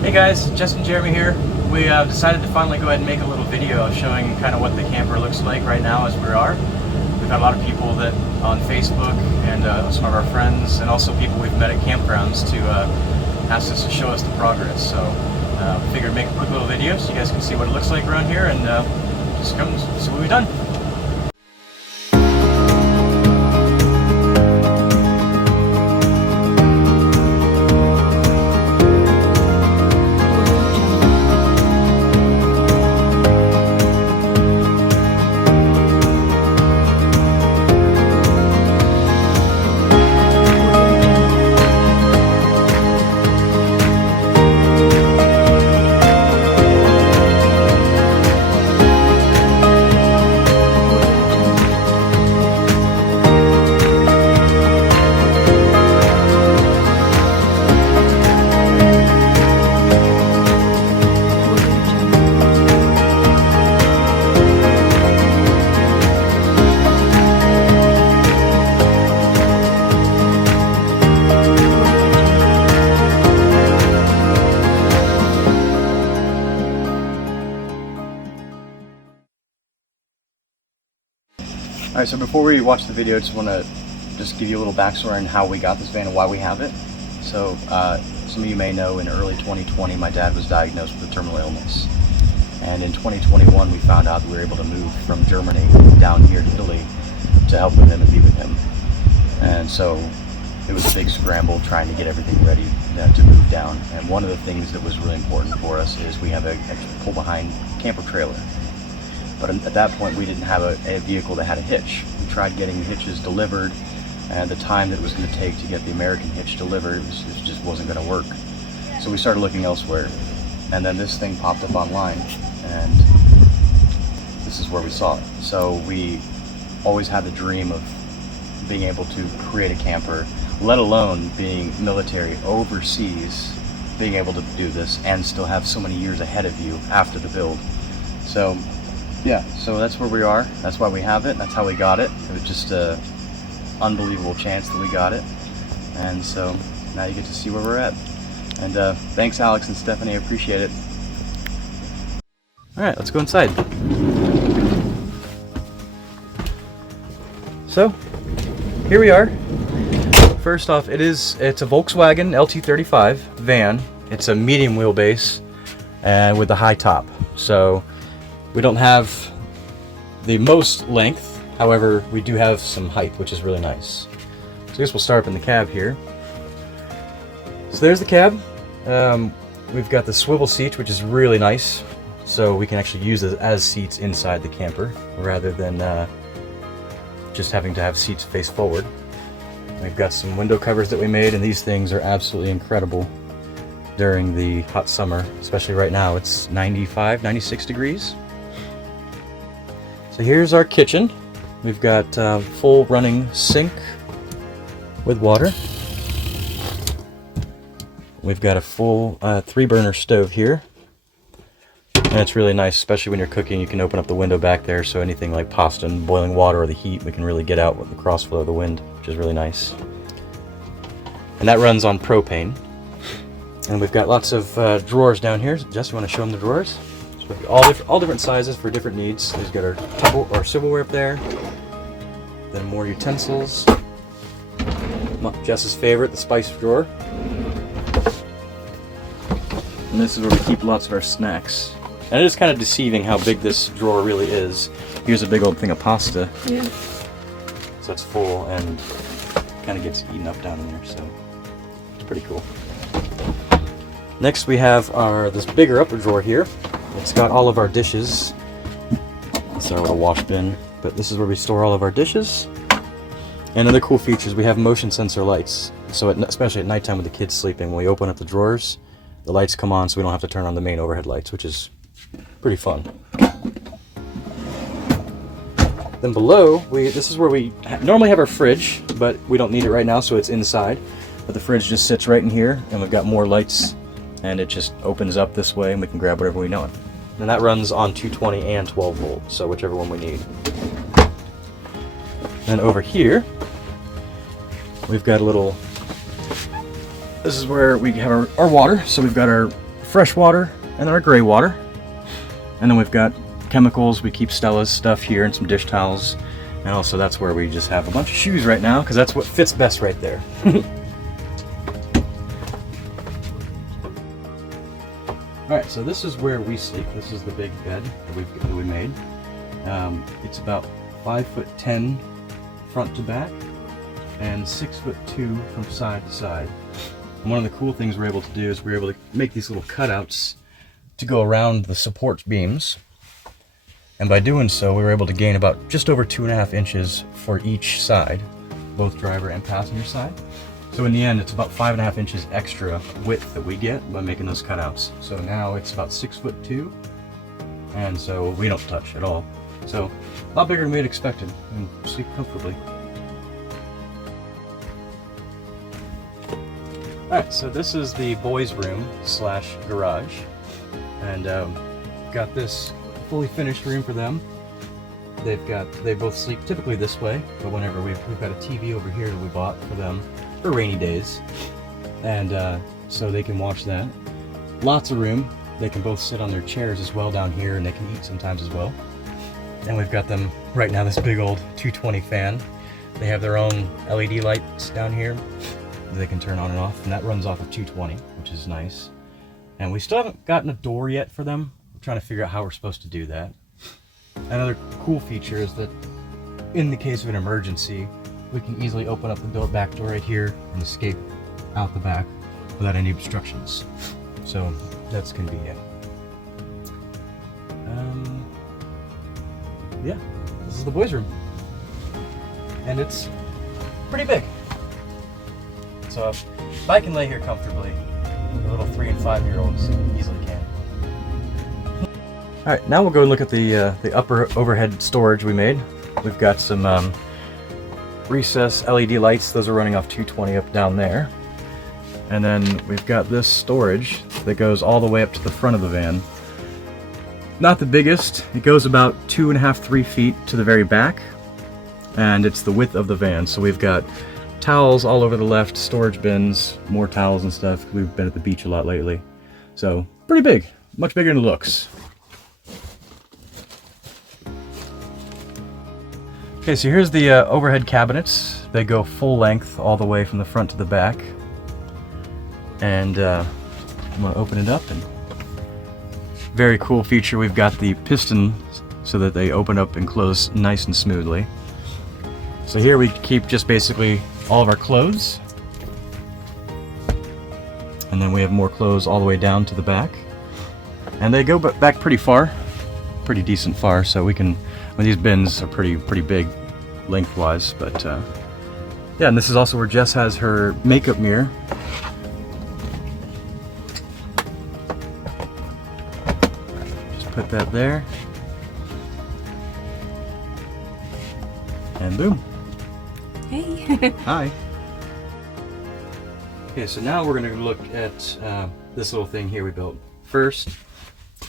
Hey guys, Justin Jeremy here. We decided to finally go ahead and make a little video showing kind of what the camper looks like right now as we are. We've had a lot of people that on Facebook and some of our friends and also people we've met at campgrounds to ask us to show us the progress. So figured make a quick little video so you guys can see what it looks like around here and just come see what we've done. Alright, so before we watch the video, I just want to give you a little backstory on how we got this van and why we have it. So, some of you may know in early 2020 my dad was diagnosed with a terminal illness. And in 2021 we found out that we were able to move from Germany down here to Italy to help with him and be with him. And so it was a big scramble trying to get everything ready to move down. And one of the things that was really important for us is we have a pull-behind camper trailer. But at that point we didn't have a vehicle that had a hitch. We tried getting hitches delivered, and the time that it was going to take to get the American hitch delivered, it just wasn't going to work. So we started looking elsewhere, and then this thing popped up online, and this is where we saw it. So we always had the dream of being able to create a camper, let alone being military overseas, being able to do this and still have so many years ahead of you after the build. So yeah, so that's where we are. That's why we have it. That's how we got it. It was just an unbelievable chance that we got it. And so now you get to see where we're at. And thanks Alex and Stephanie, I appreciate it. Alright, let's go inside. So, here we are. First off, it's a Volkswagen LT35 van. It's a medium wheelbase and with a high top. So we don't have the most length, however, we do have some height, which is really nice. So I guess we'll start up in the cab here. So there's the cab. We've got the swivel seat, which is really nice. So we can actually use it as seats inside the camper, rather than just having to have seats face forward. We've got some window covers that we made, and these things are absolutely incredible during the hot summer, especially right now. It's 95, 96 degrees. So here's our kitchen. We've got full running sink with water. We've got a full 3-burner stove here. And it's really nice, especially when you're cooking. You can open up the window back there, so anything like pasta and boiling water or the heat, we can really get out with the cross flow of the wind, which is really nice. And that runs on propane. And we've got lots of drawers down here. Jess, you want to show them the drawers? All different sizes for different needs. We've got our silverware up there. Then more utensils. Jess's favorite, the spice drawer. And this is where we keep lots of our snacks. And it is kind of deceiving how big this drawer really is. Here's a big old thing of pasta. Yeah. So it's full and kind of gets eaten up down in there, so it's pretty cool. Next we have this bigger upper drawer here. It's got all of our dishes. It's our little wash bin, but this is where we store all of our dishes. And other cool features, we have motion sensor lights. So especially at nighttime with the kids sleeping, when we open up the drawers, the lights come on so we don't have to turn on the main overhead lights, which is pretty fun. Then below, this is where we normally have our fridge, but we don't need it right now, so it's inside. But the fridge just sits right in here, and we've got more lights, and it just opens up this way, and we can grab whatever we want. And that runs on 220 and 12 volt, so whichever one we need. And over here, we've got a little, this is where we have our water. So we've got our fresh water and our gray water. And then we've got chemicals. We keep Stella's stuff here and some dish towels. And also that's where we just have a bunch of shoes right now because that's what fits best right there. Alright, so this is where we sleep. This is the big bed that we made. It's about 5'10" front to back and 6'2" from side to side. And one of the cool things we're able to do is we're able to make these little cutouts to go around the support beams. And by doing so, we were able to gain about just over 2.5 inches for each side, both driver and passenger side. So in the end, it's about 5.5 inches extra width that we get by making those cutouts. So now it's about 6'2", and so we don't touch at all. So a lot bigger than we had expected, and sleep comfortably. Alright, so this is the boys' room / garage, and got this fully finished room for them. They both sleep typically this way, but whenever we've got a TV over here that we bought for them for rainy days, and so they can watch that. Lots of room. They can both sit on their chairs as well down here, and they can eat sometimes as well. And we've got them right now this big old 220 fan. They have their own LED lights down here that they can turn on and off, and that runs off of 220, which is nice. And we still haven't gotten a door yet for them. We're trying to figure out how we're supposed to do that. Another cool feature is that in the case of an emergency, we can easily open up the back door right here and escape out the back without any obstructions. So that's convenient. Yeah, this is the boys' room. And it's pretty big. So if I can lay here comfortably, the little 3- and 5-year-olds easily can. Alright, now we'll go and look at the upper overhead storage we made. We've got some recess LED lights. Those are running off 220 up down there. And then we've got this storage that goes all the way up to the front of the van. Not the biggest. It goes about 2.5–3 feet to the very back, and it's the width of the van. So we've got towels all over the left, storage bins, more towels and stuff. We've been at the beach a lot lately. So pretty big, much bigger than it looks. Okay, so here's the overhead cabinets. They go full length all the way from the front to the back. And I'm gonna open it up, and very cool feature. We've got the piston so that they open up and close nice and smoothly. So here we keep just basically all of our clothes. And then we have more clothes all the way down to the back. And they go back pretty far, pretty decent far, so we can, well, these bins are pretty big lengthwise, but yeah, and this is also where Jess has her makeup mirror. Just put that there. And boom. Hey. Hi. Okay, so now we're going to look at this little thing here we built. First,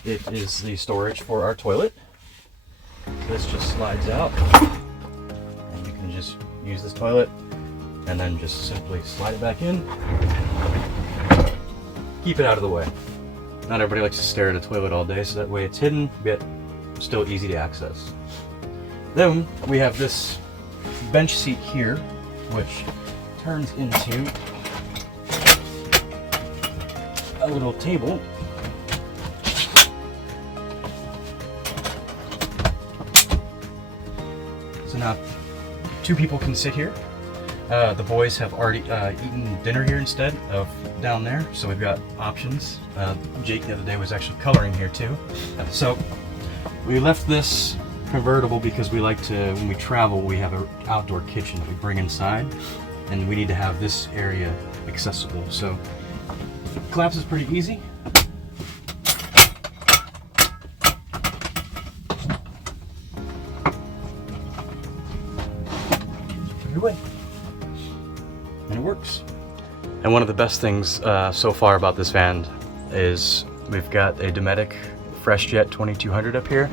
it is the storage for our toilet. This just slides out, and you can just use this toilet, and then just simply slide it back in. Keep it out of the way. Not everybody likes to stare at a toilet all day, so that way it's hidden, but still easy to access. Then we have this bench seat here, which turns into a little table. So now 2 people can sit here. The boys have already eaten dinner here instead of down there, so we've got options. Jake the other day was actually coloring here too. So we left this convertible because we like to, when we travel, we have an outdoor kitchen that we bring inside, and we need to have this area accessible. So collapse is pretty easy. Put it away. And it works. And one of the best things so far about this van is we've got a Dometic FreshJet 2200 up here.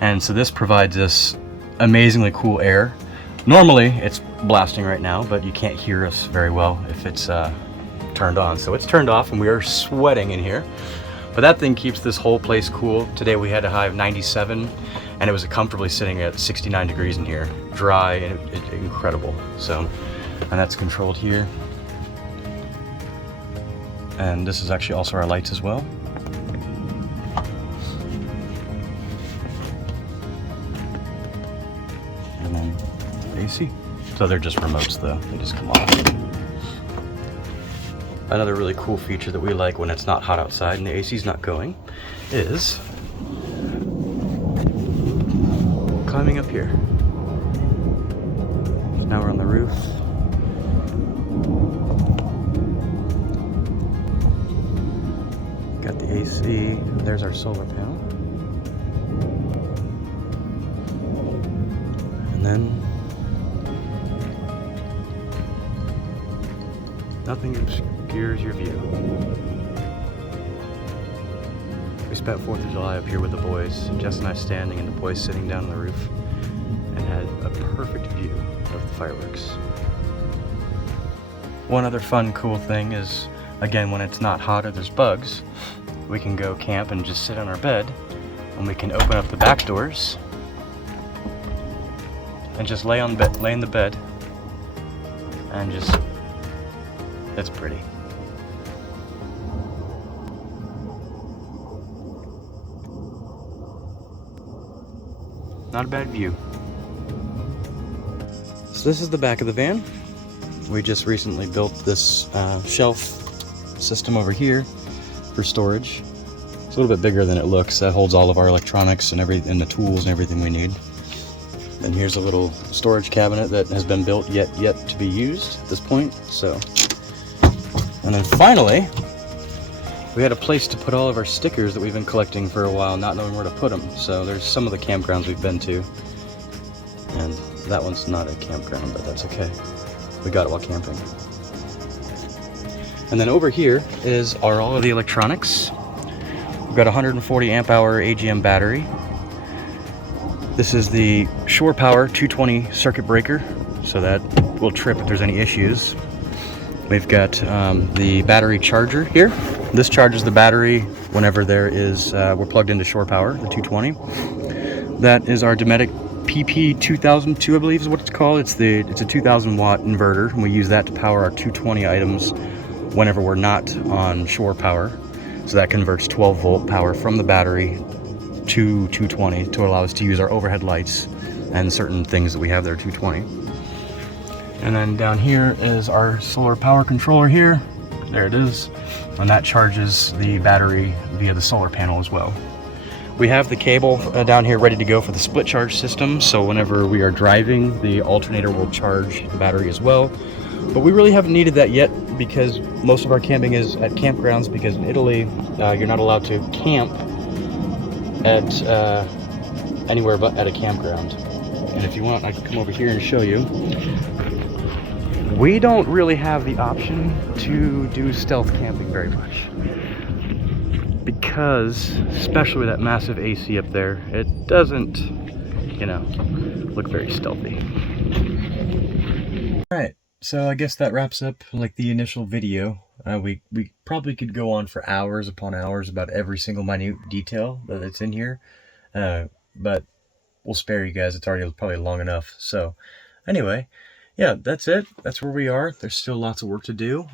And so this provides us amazingly cool air. Normally it's blasting right now, but you can't hear us very well if it's turned on. So it's turned off and we are sweating in here. But that thing keeps this whole place cool. Today we had a high of 97 and it was comfortably sitting at 69 degrees in here. Dry and incredible. So, and that's controlled here. And this is actually also our lights as well. And then AC. So they're just remotes though, they just come off. Another really cool feature that we like when it's not hot outside and the AC's not going is climbing up here. So now we're on the roof. Got the AC, there's our solar panel. And then nothing obscures your view. We spent 4th of July up here with the boys, Jess and I standing and the boys sitting down on the roof, and had a perfect view of the fireworks. One other fun, cool thing is, again, when it's not hot or there's bugs, we can go camp and just sit on our bed, and we can open up the back doors and just lay in the bed, and just, it's pretty. Not a bad view. So this is the back of the van. We just recently built this shelf system over here for storage. It's a little bit bigger than it looks. That holds all of our electronics and the tools and everything we need. And here's a little storage cabinet that has been built yet to be used at this point. So, and then finally, we had a place to put all of our stickers that we've been collecting for a while, not knowing where to put them. So there's some of the campgrounds we've been to, and that one's not a campground, but that's okay. We got it while camping. And then over here are all of the electronics. We've got a 140 amp hour AGM battery. This is the Shore Power 220 circuit breaker, so that will trip if there's any issues. We've got the battery charger here. This charges the battery whenever there is, we're plugged into Shore Power, the 220. That is our Dometic PP2002, I believe is what it's called. It's a 2000 watt inverter, and we use that to power our 220 items whenever we're not on Shore Power. So that converts 12 volt power from the battery to 220 to allow us to use our overhead lights and certain things that we have there 220. And then down here is our solar power controller here. There it is. And that charges the battery via the solar panel as well. We have the cable down here ready to go for the split charge system. So whenever we are driving, the alternator will charge the battery as well. But we really haven't needed that yet because most of our camping is at campgrounds, because in Italy, you're not allowed to camp at anywhere but at a campground. And if you want, I can come over here and show you. We don't really have the option to do stealth camping very much, because especially with that massive AC up there, it doesn't, you know, look very stealthy. Alright, so I guess that wraps up like the initial video. We probably could go on for hours upon hours about every single minute detail that's in here, but we'll spare you guys. It's already probably long enough. So anyway, yeah, that's it. That's where we are. There's still lots of work to do,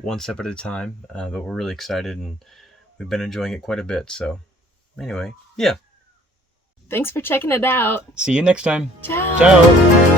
one step at a time, but we're really excited and we've been enjoying it quite a bit. So anyway, yeah. Thanks for checking it out. See you next time. Ciao. Ciao.